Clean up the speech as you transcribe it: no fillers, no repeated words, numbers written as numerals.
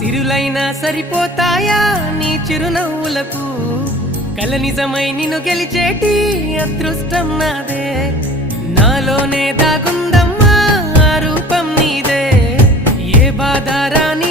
సిరులైనా సరిపోతాయా నీ చిరునవ్వులకు కల నిజమై నిన్ను గెలిచేటి అదృష్టం నాదే నాలోనే దాగుందమ్మా ఆ రూపం నీదే ఏ బాధ రాని